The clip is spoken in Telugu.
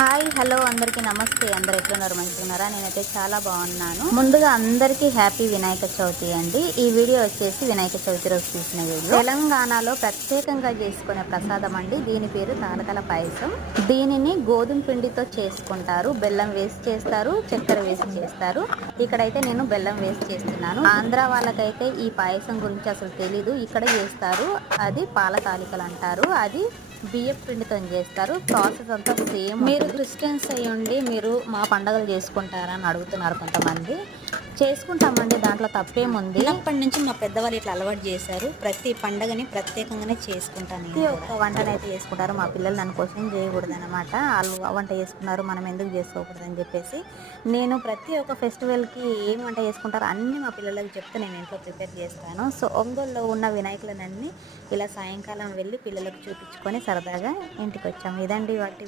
హాయ్ హలో అందరికీ నమస్తే. అందరు ఎట్లున్నారు? మంచిగున్నారా? నేనైతే చాలా బాగున్నాను. ముందుగా అందరికీ హ్యాపీ వినాయక చవితి అండి. ఈ వీడియో వచ్చేసి వినాయక చవితి రోజు తీసిన వీడియో. తెలంగాణలో ప్రత్యేకంగా చేసుకునే ప్రసాదం అండి. దీని పేరు తాలకల పాయసం. దీనిని గోధుమ పిండితో చేసుకుంటారు. బెల్లం వేసి చేస్తారు, చక్కెర వేసి చేస్తారు. ఇక్కడైతే నేను బెల్లం వేసి చేస్తున్నాను. ఆంధ్ర వాళ్ళకైతే ఈ పాయసం గురించి అసలు తెలీదు. ఇక్కడ చేస్తారు. అది పాల తాలికలు అంటారు. అది బియ్యం పిండితో చేస్తారు. ప్రాసెస్ అంతా సేమ్. మీరు క్రిస్టియన్స్ అయ్యి ఉండి మీరు మా పండుగలు చేసుకుంటారా అని అడుగుతున్నారు కొంతమంది. చేసుకుంటామండి, దాంట్లో తప్పేముంది. చిన్నప్పటి నుంచి మా పెద్దవాళ్ళు ఇట్లా అలవాటు చేశారు. ప్రతి పండగని ప్రత్యేకంగానే చేసుకుంటాను. ప్రతి ఒక్క వంటను అయితే చేసుకుంటారు. మా పిల్లలు దాని కోసం చేయకూడదు అనమాట. వాళ్ళు వంట చేసుకున్నారు, మనం ఎందుకు చేసుకోకూడదు అని చెప్పేసి నేను ప్రతి ఒక్క ఫెస్టివల్కి ఏం వంట చేసుకుంటారో అన్నీ మా పిల్లలకు చెప్తే నేను ఇంట్లో ప్రిపేర్ చేస్తాను. సో ఒంగోలులో ఉన్న వినాయకులనన్నీ ఇలా సాయంకాలం వెళ్ళి పిల్లలకు చూపించుకొని సరదాగా ఇంటికి వచ్చాము. ఇదండి వాటి